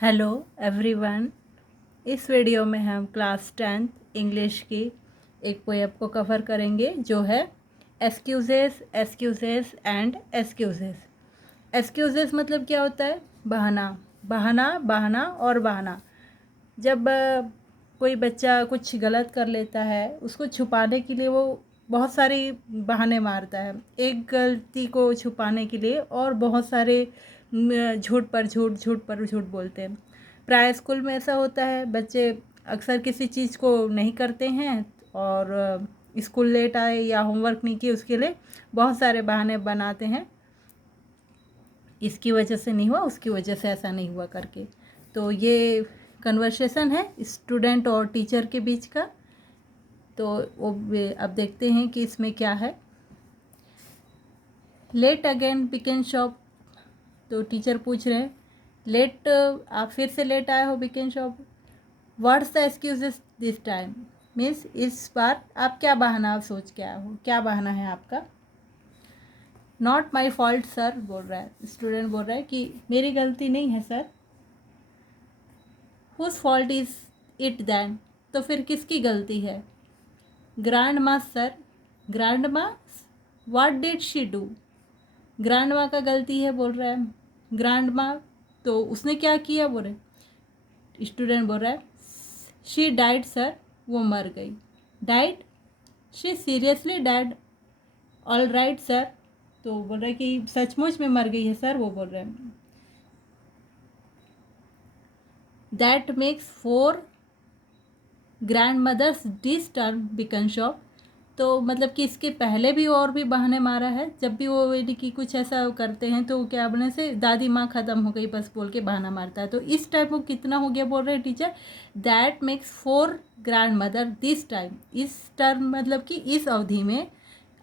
Hello everyone. इस video में हम क्लास 10th इंग्लिश की एक पोएम को कवर करेंगे जो है excuses excuses and excuses. Excuses मतलब क्या होता है? बहाना बहाना बहाना और बहाना। जब कोई बच्चा कुछ गलत कर लेता है उसको छुपाने के लिए वो बहुत सारी बहाने मारता है। एक गलती को छुपाने के लिए और बहुत सारे झूठ पर झूठ झूठ पर झूठ बोलते हैं। प्राय स्कूल में ऐसा होता है, बच्चे अक्सर किसी चीज़ को नहीं करते हैं और स्कूल लेट आए या होमवर्क नहीं किए उसके लिए बहुत सारे बहाने बनाते हैं, इसकी वजह से नहीं हुआ, उसकी वजह से ऐसा नहीं हुआ करके। तो ये कन्वर्सेशन है स्टूडेंट और टीचर के बीच का। तो वो अब देखते हैं कि इसमें क्या है। Late again बिकेन shop. तो टीचर पूछ रहे हैं, लेट आप फिर से लेट आए हो Bikinshop, what's the excuses this time. Means इस बार आप क्या बहाना सोच के आए हो, क्या बहाना है आपका। नॉट माई फॉल्ट सर बोल रहा है, स्टूडेंट बोल रहा है कि मेरी गलती नहीं है sir. Whose fault is it then, तो फिर किसकी गलती है। Grandma sir, grandma what did she do, grandma का गलती है बोल रहा है। ग्रैंड माँ तो उसने क्या किया बोल रहे, स्टूडेंट बोल रहा है शी डाइड सर, वो मर गई। Died, she seriously died, all right sir. तो बोल रहा है कि सचमुच में मर गई है सर, वो बोल रहे हैं। That makes 4 grandmothers this term Bikinshop. तो मतलब कि इसके पहले भी और भी बहाने मारा है, जब भी वो यानी कि कुछ ऐसा करते हैं तो क्या बोलने से दादी माँ ख़त्म हो गई बस बोल के बहाना मारता है। तो इस टाइप वो कितना हो गया बोल रहे हैं teacher, that makes 4 grand mother this time. इस टर्म मतलब कि इस अवधि में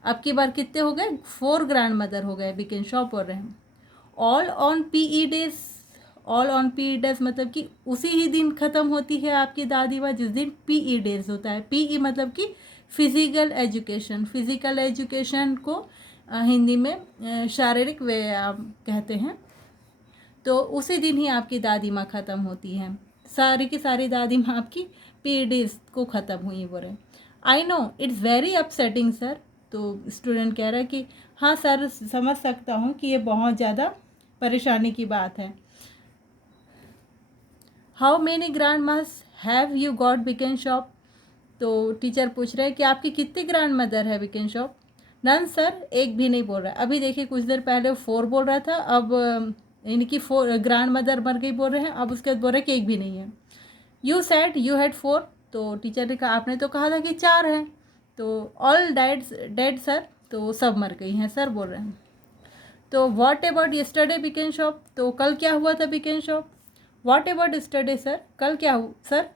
अब की बार कितने हो गए, 4 ग्रैंड मदर हो गए बिकेन शॉप बोल रहे हैं। All on PE days, all on PE days मतलब कि उसी ही दिन ख़त्म होती है आपकी दादी माँ जिस दिन पीई डेज होता है। पीई मतलब कि फिज़िकल एजुकेशन, फिज़िकल एजुकेशन को हिंदी में शारीरिक व्यायाम कहते हैं। तो उसी दिन ही आपकी दादी माँ ख़त्म होती हैं, सारी की सारी दादी माँ आपकी पीई डेज को ख़त्म हुई बोले। I know it's very upsetting sir. तो स्टूडेंट कह रहा है कि हाँ सर समझ सकता हूँ कि ये बहुत ज़्यादा परेशानी की बात है। How many grand mass have you got बिकेन shop. तो टीचर पूछ रहे हैं कि आपकी कितनी ग्रैंड मदर है बिकेन शॉप। नन सर, एक भी नहीं बोल रहा है। अभी देखिए कुछ देर पहले 4 बोल रहा था, अब इनकी 4 ग्रैंड मदर मर गई बोल रहे हैं, अब उसके बाद बोल रहे हैं कि एक भी नहीं है। You said you had 4। तो टीचर ने कहा आपने तो कहा था कि 4 हैं। तो ऑल डेड डेड सर, तो सब मर गई हैं सर बोल रहे हैं। तो व्हाट अबाउट यस्टरडे बिकेन शॉप, तो कल क्या हुआ था Bikinshop. What about yesterday sir, कल क्या हुआ सर।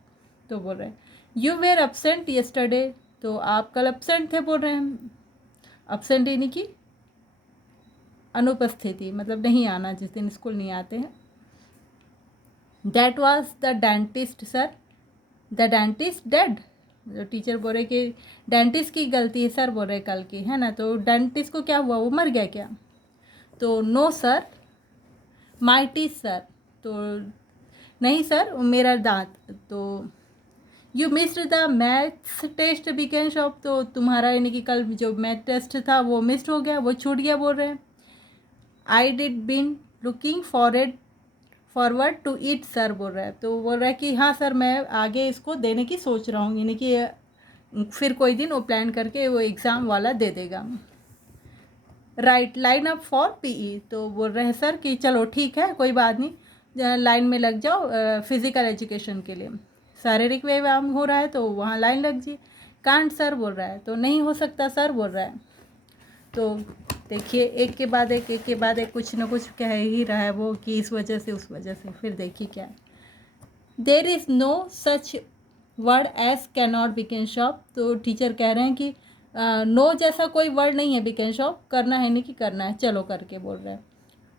तो बोल रहे हैं यू वेयर अपसेंट यस्टरडे, तो आप कल अपसेंट थे बोल रहे हैं। अपसेंट यानी कि अनुपस्थिति, मतलब नहीं आना, जिस दिन स्कूल नहीं आते हैं। That was the dentist sir, the dentist dead. जो टीचर बोल रहे कि डेंटिस्ट की गलती है सर बोल रहे कल की, है ना। तो डेंटिस्ट को क्या हुआ, वो मर गया क्या। तो no sir my teeth sir, तो नहीं सर मेरा दांत। तो you missed the maths test because shop, तो तुम्हारा यानी कि कल जो मैथ टेस्ट था वो मिस्ड हो गया, वो छूट गया बोल रहे हैं। I did been looking forward to eat sir बोल रहा है। तो बोल रहा है कि हाँ सर मैं आगे इसको देने की सोच रहा हूँ, यानी कि फिर कोई दिन वो प्लान करके वो एग्ज़ाम वाला दे देगा। Right line up for PE, तो बोल रहे हैं सर कि चलो ठीक है कोई बात नहीं, लाइन में लग जाओ फिज़िकल एजुकेशन के लिए। शारीरिक व्यायाम हो रहा है तो वहाँ लाइन लग जी। कांट सर बोल रहा है, तो नहीं हो सकता सर बोल रहा है। तो देखिए एक के बाद एक के बाद एक कुछ ना कुछ कह ही रहा है वो, कि इस वजह से उस वजह से। फिर देखिए क्या है, there is no such word as can not because shop. तो टीचर कह रहे हैं कि नो जैसा कोई वर्ड नहीं है बिकेन शॉप, करना है नहीं कि करना है, चलो करके बोल रहे हैं।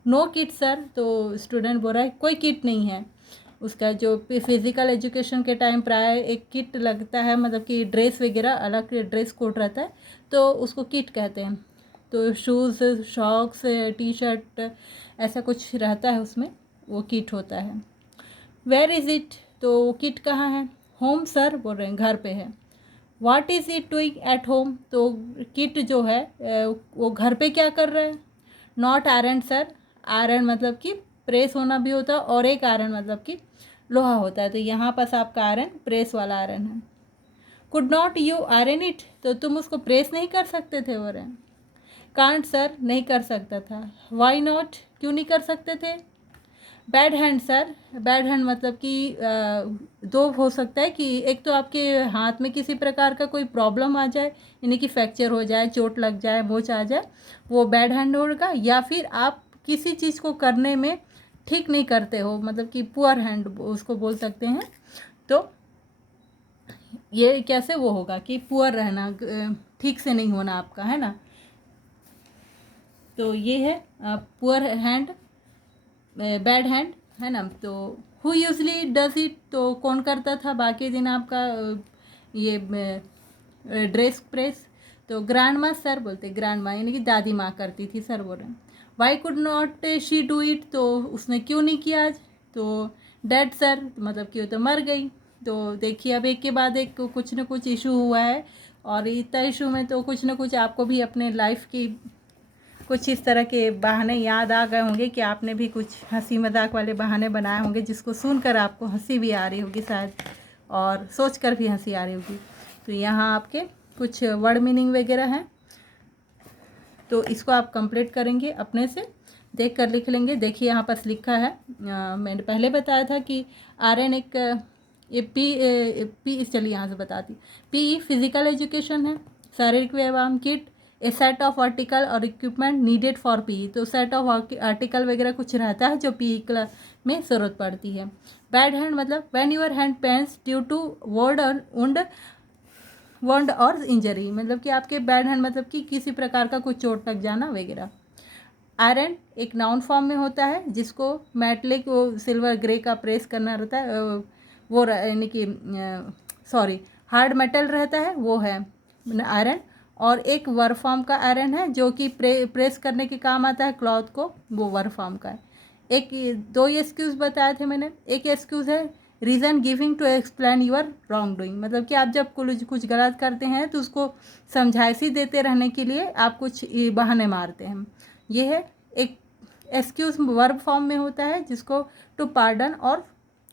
नो किट सर, तो स्टूडेंट बोल रहा है कोई किट नहीं है उसका। जो फिज़िकल एजुकेशन के टाइम प्राय एक किट लगता है, मतलब कि ड्रेस वगैरह अलग ड्रेस कोड रहता है तो उसको किट कहते हैं। तो शूज़ सॉक्स टी शर्ट ऐसा कुछ रहता है उसमें, वो किट होता है। वेयर इज़ इट, तो किट कहाँ है? होम सर बोल रहे हैं, घर पे है। What is it doing at home, तो किट जो है वो घर पे क्या कर रहे हैं? नॉट आयरन सर, आयरन मतलब कि प्रेस होना भी होता है, और एक आयरन मतलब कि लोहा होता है, तो यहाँ पास आपका आयरन प्रेस वाला आयरन है। Could not you iron it, तो तुम उसको प्रेस नहीं कर सकते थे? बोल रहे हैं कांट सर, नहीं कर सकता था। वाई नॉट, क्यों नहीं कर सकते थे? Bad hand sir, bad hand मतलब कि दो हो सकता है कि एक तो आपके हाथ में किसी प्रकार का कोई प्रॉब्लम आ जाए, यानी कि फ्रैक्चर हो जाए, चोट लग जाए, मोच आ जाए, वो बैड हैंड होगा, या फिर आप किसी चीज़ को करने में ठीक नहीं करते हो, मतलब कि पुअर हैंड उसको बोल सकते हैं। तो ये कैसे वो होगा कि पुअर रहना, ठीक से नहीं होना आपका, है ना। तो ये है पुअर हैंड, बैड हैंड, है ना। तो हु यूजली डज इट, तो कौन करता था बाकी दिन आपका ये ड्रेस प्रेस, तो ग्रैंड माँ सर बोलते, ग्रैंड माँ यानी कि दादी माँ करती थी सर बोल रहे हैं। Y could not she do it, तो उसने क्यों नहीं किया आज? तो डेड सर मतलब कि वो तो मर गई। तो देखिए अब एक के बाद एक कुछ न कुछ इशू हुआ है, और इतना इशू में तो कुछ न कुछ आपको भी अपने लाइफ की कुछ इस तरह के बहाने याद आ गए होंगे कि आपने भी कुछ हंसी मजाक वाले बहाने बनाए होंगे, जिसको सुनकर आपको हंसी भी आ रही होगी शायद, और सोचकर भी हंसी आ रही होगी। तो यहाँ आपके कुछ वर्ड मीनिंग वगैरह हैं, तो इसको आप कंप्लीट करेंगे, अपने से देख कर लिख लेंगे। देखिए यहाँ पास लिखा है, मैंने पहले बताया था कि आर्यन एक ये पी चलिए यहाँ से बताती। पी फिजिकल एजुकेशन है, शारीरिक व्यायाम। Kit A set of article और इक्विपमेंट नीडेड फॉर पी, तो सेट ऑफ आर्टिकल वगैरह कुछ रहता है जो पी में ज़रूरत पड़ती है। बैड हैंड मतलब when your hand pains due to wound और इंजरी, मतलब कि आपके बैड हैंड मतलब कि किसी प्रकार का कुछ चोट लग जाना वगैरह। आयरन एक नाउन फॉर्म में होता है, जिसको मेटलिक वो सिल्वर ग्रे का प्रेस करना रहता है, वो यानी कि सॉरी हार्ड मेटल रहता है, वो है आयरन। और एक वर्ब फॉर्म का आयरन है जो कि प्रेस करने के काम आता है क्लॉथ को, वो वर्ब फॉर्म का है। एक दो एक्सक्यूज़ बताए थे मैंने। एक एक्सक्यूज़ है reason giving to explain your wrong doing, मतलब कि आप जब कुछ गलत करते हैं तो उसको समझाइशी देते रहने के लिए आप कुछ बहाने मारते हैं। ये है एक एक्सक्यूज़ वर्ब फॉर्म में होता है, जिसको टू पार्डन और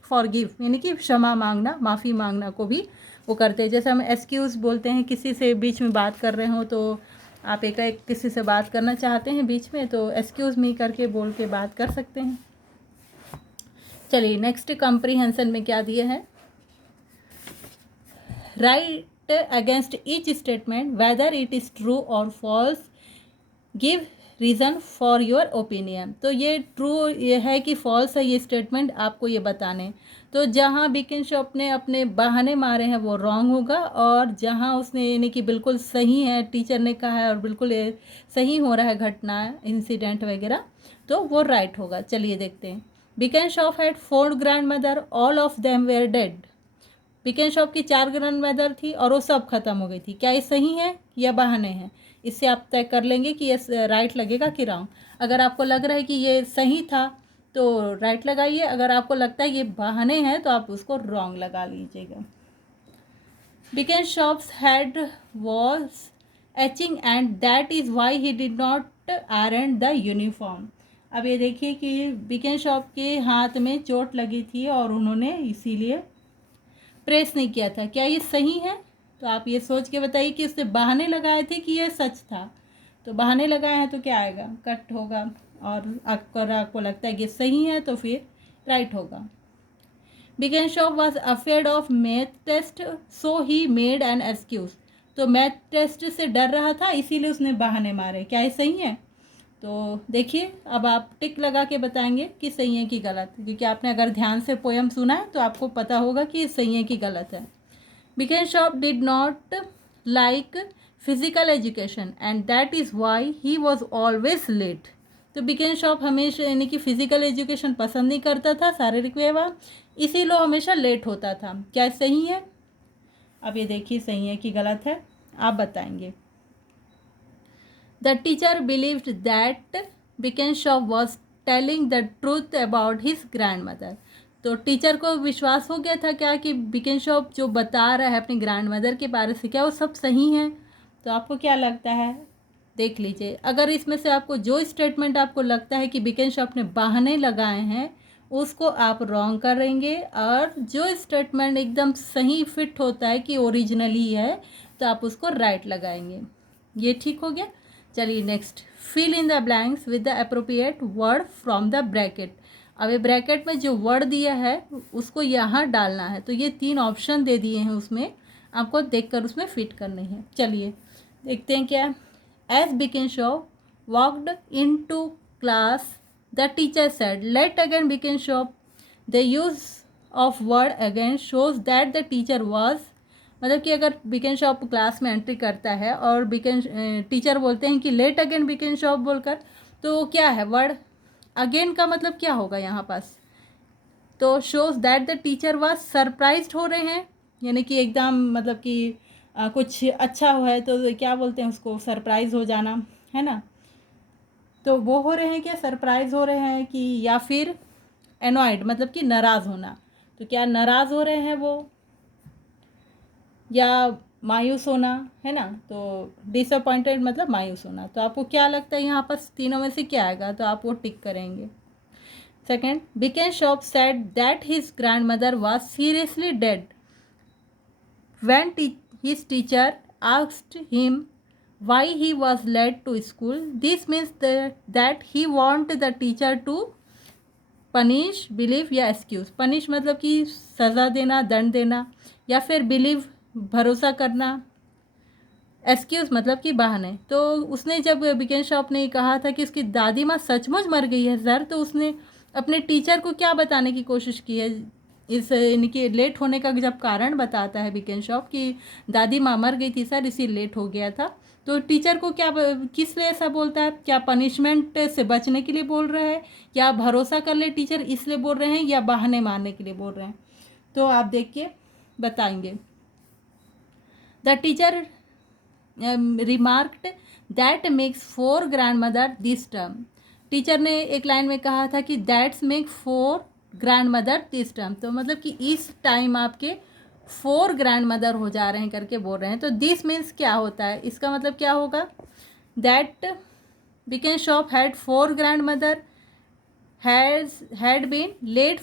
फॉरगिव यानी कि क्षमा मांगना, माफ़ी मांगना को भी वो करते हैं। जैसे हम एक्सक्यूज़ बोलते हैं, किसी से बीच में बात कर रहे हो, तो आप एक किसी से बात करना चाहते हैं बीच में, तो एक्सक्यूज़ मी करके बोल के बात कर सकते हैं। चलिए नेक्स्ट कंप्रीहेंशन में क्या दिया है? Write against each statement whether it is true और false, give reason for your opinion. तो ये ट्रू ये है कि फॉल्स है ये स्टेटमेंट, आपको ये बताने। तो जहाँ बिकिनशॉप ने अपने बहाने मारे हैं वो रॉन्ग होगा, और जहाँ उसने यानी कि बिल्कुल सही है, टीचर ने कहा है और बिल्कुल सही हो रहा है घटना इंसिडेंट वगैरह, तो वो राइट होगा। चलिए देखते हैं। Bikinshop had 4 grandmother, all of them were dead. Bikinshop की 4 ग्रैंड मदर थी और वो सब खत्म हो गई थी। क्या ये सही है या बहाने हैं? इससे आप तय कर लेंगे कि ये राइट लगेगा कि रॉन्ग। अगर आपको लग रहा है कि ये सही था तो राइट लगाइए, अगर आपको लगता है ये बहाने हैं तो आप उसको रॉन्ग लगा लीजिएगा। Bikinshop's head was aching and that is why he did not iron the uniform. अब ये देखिए कि बिकिनशॉप के हाथ में चोट लगी थी और उन्होंने इसीलिए प्रेस नहीं किया था। क्या ये सही है? तो आप ये सोच के बताइए कि उसने बहाने लगाए थे कि ये सच था। तो बहाने लगाए हैं तो क्या आएगा? कट होगा। और अगर आपको लगता है कि सही है तो फिर राइट होगा। Bikinshop was afraid of math test so he made an excuse. तो मैथ टेस्ट से डर रहा था इसीलिए उसने बहाने मारे। क्या ये सही है? तो देखिए अब आप टिक लगा के बताएंगे कि सही है कि गलत, क्योंकि आपने अगर ध्यान से पोयम सुना है तो आपको पता होगा कि सही है कि गलत है। Bikinshop did not like physical education and that is why he was always late. तो बिकिनशॉप हमेशा यानी कि फिजिकल एजुकेशन पसंद नहीं करता था, शारीरिक व्यवहार, इसीलिए हमेशा लेट होता था। क्या सही है? अब ये देखिए सही है कि गलत है, आप बताएंगे। The teacher believed that Bikenshop was telling the truth about his grandmother. तो टीचर को विश्वास हो गया था क्या कि बिकिनशॉप जो बता रहा है अपनी ग्रैंड मदर के बारे से क्या वो सब सही है। तो आपको क्या लगता है, देख लीजिए। अगर इसमें से आपको जो स्टेटमेंट आपको लगता है कि बिकिनशॉप ने बहाने लगाए हैं उसको आप रॉन्ग करेंगे, और जो स्टेटमेंट एकदम सही फिट होता है कि ओरिजिनली है तो आप उसको राइट लगाएंगे। ये ठीक हो गया। चलिए next, fill in the blanks with the appropriate word from the bracket. अब ये ब्रैकेट में जो वर्ड दिया है उसको यहाँ डालना है। तो ये 3 ऑप्शन दे दिए हैं, उसमें आपको देखकर उसमें फिट करने हैं। चलिए देखते हैं क्या है। As Bikinshop walked into class the teacher said late again Bikinshop. The use of word again shows that the teacher was, मतलब कि अगर बिकिनशॉप क्लास में एंट्री करता है और टीचर बोलते हैं कि लेट अगेन बिकिनशॉप बोलकर, तो क्या है वर्ड अगेन का मतलब क्या होगा यहाँ पास, तो shows that the teacher was surprised हो रहे हैं, यानी कि एकदम मतलब कि कुछ अच्छा हुआ है तो क्या बोलते हैं उसको, सरप्राइज हो जाना, है ना। तो वो हो रहे हैं क्या, सरप्राइज हो रहे हैं कि, या फिर एनॉयड मतलब कि नाराज़ होना। तो क्या नाराज़ हो रहे हैं वो, या मायूस होना, है ना। तो डिसअपॉइंटेड मतलब मायूस होना। तो आपको क्या लगता है यहाँ पर तीनों में से क्या आएगा, तो आप वो टिक करेंगे। Second, Bikinshop said that his grandmother was seriously dead when his teacher asked him why he was late to school. This means that he want the teacher to punish, believe या excuse. punish मतलब कि सज़ा देना, दंड देना, या फिर believe भरोसा करना, एक्सक्यूज़ मतलब कि बहाने। तो उसने जब बिकिनशॉप ने कहा था कि उसकी दादी माँ सचमुच मर गई है सर, तो उसने अपने टीचर को क्या बताने की कोशिश की है, इस इनके लेट होने का जब कारण बताता है बिकिनशॉप कि दादी माँ मर गई थी सर इसी लेट हो गया था, तो टीचर को क्या, किस लिए ऐसा बोलता है, क्या पनिशमेंट से बचने के लिए बोल रहा है, या भरोसा कर ले टीचर इसलिए बोल रहे हैं, या बहाने मारने के लिए बोल रहे हैं। तो आप देख के बताएंगे। The teacher remarked that makes 4 grand mother this term. Teacher ने एक लाइन में कहा था कि that's make 4 grand mother this term, तो मतलब कि इस टाइम आपके 4 ग्रैंड मदर हो जा रहे हैं करके बोल रहे हैं। तो दिस मीन्स क्या होता है, इसका मतलब क्या होगा, that Bikinshop had 4 grandmother had been late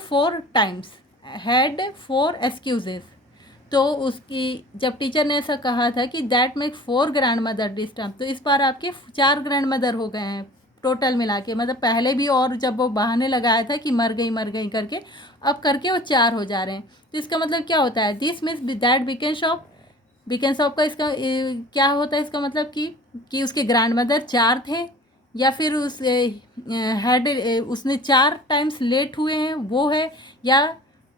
4 times, had 4 excuses। तो उसकी जब टीचर ने ऐसा कहा था कि that make 4 grand mother this time, तो इस बार आपके 4 ग्रैंड मदर हो गए हैं टोटल मिला के। मतलब पहले भी और जब वो बहाने लगाया था कि मर गई करके, अब करके वो 4 हो जा रहे हैं। तो इसका मतलब क्या होता है, दिस मीन्स दैट बिकिनशॉप का इसका क्या होता है, इसका मतलब कि उसके ग्रैंड मदर 4 थे, या फिर उस हैड उसने 4 टाइम्स लेट हुए हैं वो है, या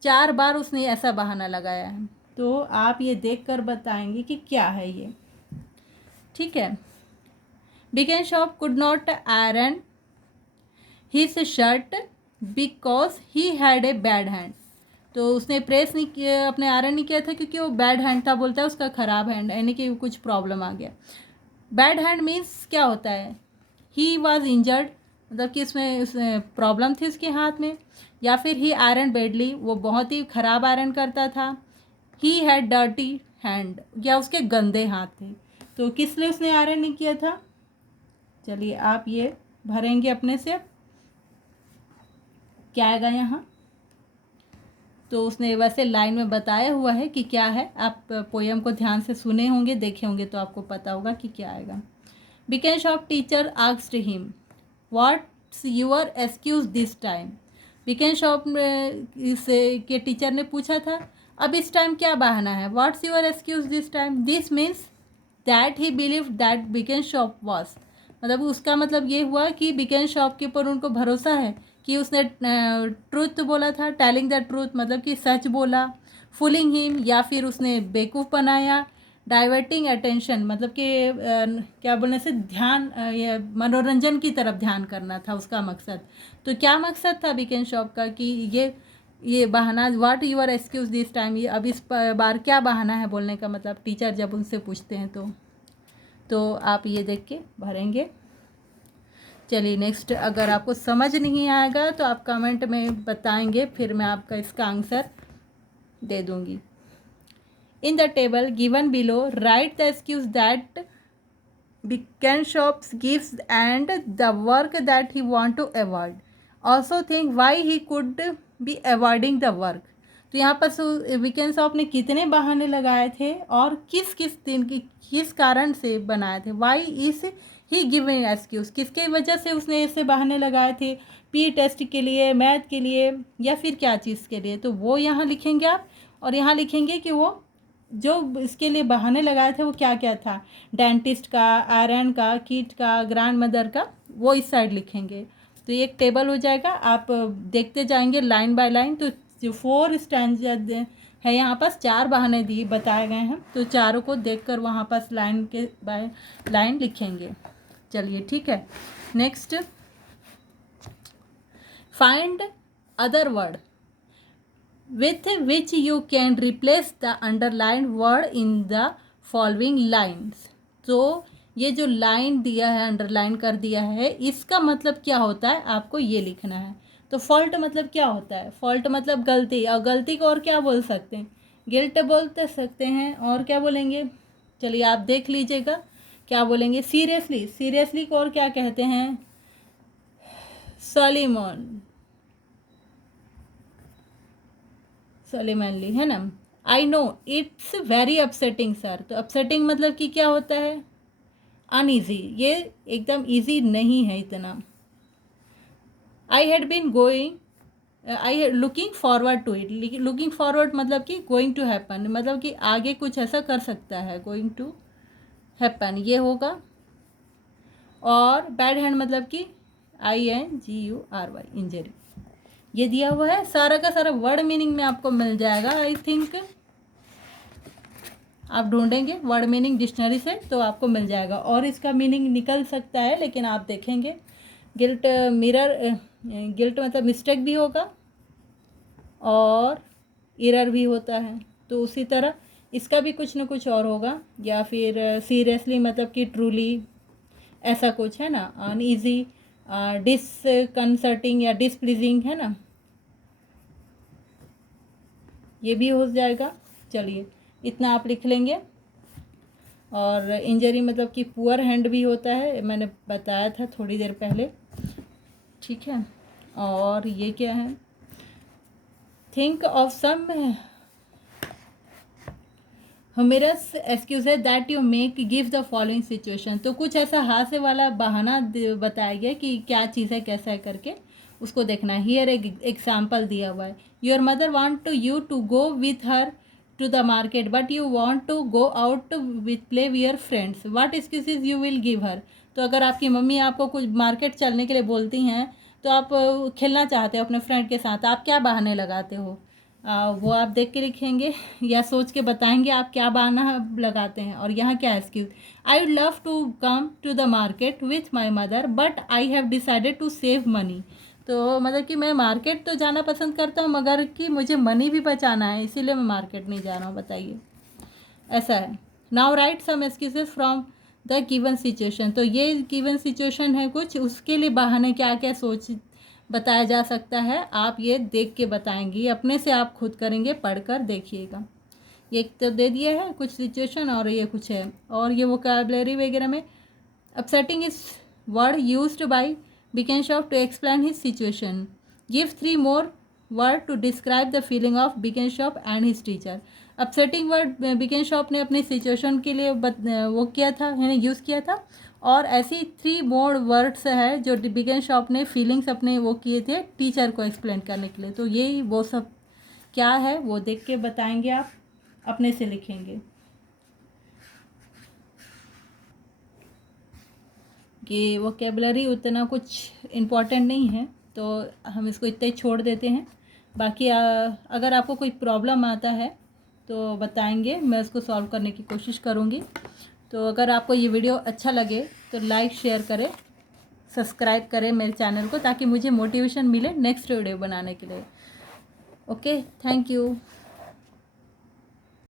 4 बार उसने ऐसा बहाना लगाया है। तो आप ये देखकर बताएंगे कि क्या है ये, ठीक है। Bikinshop could not iron his shirt because he had a bad hand. तो उसने प्रेस नहीं किया, अपने आयरन नहीं किया था क्योंकि वो बैड हैंड था, बोलता है उसका ख़राब हैंड, यानी कि कुछ प्रॉब्लम आ गया। बैड हैंड मीन्स क्या होता है, ही वॉज इंजर्ड मतलब कि उसमें प्रॉब्लम थी उसके हाथ में, या फिर ही आयरन बेडली, वो बहुत ही ख़राब आयरन करता था। ही हैड डर्टी हैंड, या उसके गंदे हाथ थे। तो किस लिए उसने आयरन नहीं किया था, चलिए आप ये भरेंगे अपने से, क्या आएगा यहाँ। तो उसने वैसे लाइन में बताया हुआ है कि क्या है, आप पोएम को ध्यान से सुने होंगे, देखे होंगे, तो आपको पता होगा कि क्या आएगा। Bikinshop teacher asked him what's your excuse this time. Bikinshop से के टीचर ने पूछा था अब इस टाइम क्या बहाना है, what's your excuse this time. This means that he believe that Bikinshop was, मतलब उसका मतलब ये हुआ कि बिकिनशॉप के ऊपर उनको भरोसा है कि उसने ट्रूथ बोला था, टेलिंग द ट्रूथ मतलब कि सच बोला, फूलिंग हिम या फिर उसने बेवकूफ़ बनाया, डाइवर्टिंग अटेंशन मतलब कि क्या बोलने से ध्यान ये मनोरंजन की तरफ ध्यान करना था उसका मकसद। तो क्या मकसद था बिकिनशॉप का कि ये बहाना, what your excuse this time, ये अब इस बार क्या बहाना है बोलने का मतलब, टीचर जब उनसे पूछते हैं तो आप ये देख के भरेंगे। चलिए नेक्स्ट, अगर आपको समझ नहीं आएगा तो आप कमेंट में बताएंगे, फिर मैं आपका इसका आंसर दे दूंगी। In the table given below right the excuse that Bickenshop gives and the work that he want to avoid. Also think why he could be avoiding the work. तो यहाँ पर Bickenshop ने कितने बहाने लगाए थे और किस किस दिन की किस कारण से बनाए थे। Why is he giving excuse, किसके वजह से उसने ऐसे बहाने लगाए थे, पी टेस्ट के लिए, मैथ के लिए, या फिर क्या चीज़ के लिए। तो वो यहाँ लिखेंगे आप, और यहाँ लिखेंगे कि वो जो इसके लिए बहाने लगाए थे वो क्या क्या था, डेंटिस्ट का, आयरन का, किट का, ग्रैंड मदर का, वो इस साइड लिखेंगे। तो ये एक टेबल हो जाएगा, आप देखते जाएंगे लाइन बाय लाइन। तो जो 4 स्टैंजा है यहाँ पास 4 बहाने दिए बताए गए हैं, तो चारों को देखकर वहाँ पास लाइन के बाय लाइन लिखेंगे। चलिए ठीक है। Next, find other word with which you can replace the underlined word in the following lines. तो ये जो लाइन दिया है, अंडरलाइन कर दिया है, इसका मतलब क्या होता है आपको ये लिखना है। तो फॉल्ट मतलब क्या होता है, फॉल्ट मतलब गलती, और गलती को और क्या बोल सकते हैं, गिल्ट बोलते सकते हैं, और क्या बोलेंगे, चलिए आप देख लीजिएगा क्या बोलेंगे। सीरियसली, सीरियसली को और क्या कहते हैं, सोलेमनली, है ना। I know it's very upsetting sir, तो अपसेटिंग मतलब कि क्या होता है, अनईजी, ये एकदम ईजी नहीं है इतना। I had been going, I had looking forward to it, looking forward मतलब कि गोइंग टू हैपन, मतलब कि आगे कुछ ऐसा कर सकता है, गोइंग टू हैपन ये होगा। और बैड हैंड मतलब कि INGURY, इंजरी, ये दिया हुआ है। सारा का सारा वर्ड मीनिंग में आपको मिल जाएगा। आई थिंक आप ढूंढेंगे वर्ड मीनिंग डिक्शनरी से तो आपको मिल जाएगा, और इसका मीनिंग निकल सकता है, लेकिन आप देखेंगे गिल्ट मिरर, गिल्ट मतलब मिस्टेक भी होगा और एरर भी होता है, तो उसी तरह इसका भी कुछ न कुछ और होगा। या फिर सीरियसली मतलब कि ट्रूली, ऐसा कुछ है ना। अनईजी, डिसकंसर्टिंग या डिसप्लीजिंग, है ना, ये भी हो जाएगा। चलिए इतना आप लिख लेंगे। और इंजरी मतलब कि पुअर हैंड भी होता है, मैंने बताया था थोड़ी देर पहले, ठीक है। और ये क्या है, think of some humorous excuse that you make give the following situation. तो कुछ ऐसा हास्य वाला बहाना बताया गया कि क्या चीज़ है, कैसा है करके उसको देखना है। हियर एक एग्जाम्पल दिया हुआ है, your mother want to you to go with her to the market but you want to go out with play with your friends, what excuses you will give her. तो अगर आपकी mummy आपको कुछ market चलने के लिए बोलती हैं, तो आप खेलना चाहते हो अपने फ्रेंड के साथ, आप क्या बहाने लगाते हो, वो आप देख के लिखेंगे या सोच के बताएंगे आप क्या बहाना लगाते हैं। और यहाँ क्या है, excuse, I would love to come to the market with my mother but I have decided to save money. तो मतलब कि मैं मार्केट तो जाना पसंद करता हूँ, मगर कि मुझे मनी भी बचाना है, इसीलिए मैं मार्केट नहीं जा रहा हूँ, बताइए, ऐसा है। Now write some excuses from the given situation. तो ये गिवन सिचुएशन है कुछ, उसके लिए बहाने क्या क्या सोच बताया जा सकता है, आप ये देख के बताएंगी, अपने से आप खुद करेंगे, पढ़कर देखिएगा। ये तो दे दिया है कुछ सिचुएशन, और ये कुछ है, और ये वोकैबुलरी वगैरह में upsetting is word used by Bickenshop to explain his situation. Give 3 more words to describe the feeling of Bickenshop and his teacher. Upsetting word Bickenshop ने अपने सिचुएशन के लिए वो किया था, यानी यूज़ किया था, और ऐसी 3 मोर वर्ड्स है जो Bickenshop ने फीलिंग्स अपने वो किए थे टीचर को एक्सप्लेन करने के लिए। तो यही वो सब क्या है वो देख के बताएंगे, आप अपने से लिखेंगे कि वोकैबुलरी उतना कुछ इम्पॉर्टेंट नहीं है, तो हम इसको इतना ही छोड़ देते हैं। बाकी अगर आपको कोई प्रॉब्लम आता है तो बताएंगे, मैं उसको सॉल्व करने की कोशिश करूँगी। तो अगर आपको ये वीडियो अच्छा लगे तो लाइक शेयर करें, सब्सक्राइब करें मेरे चैनल को, ताकि मुझे मोटिवेशन मिले नेक्स्ट वीडियो बनाने के लिए। Okay, thank you.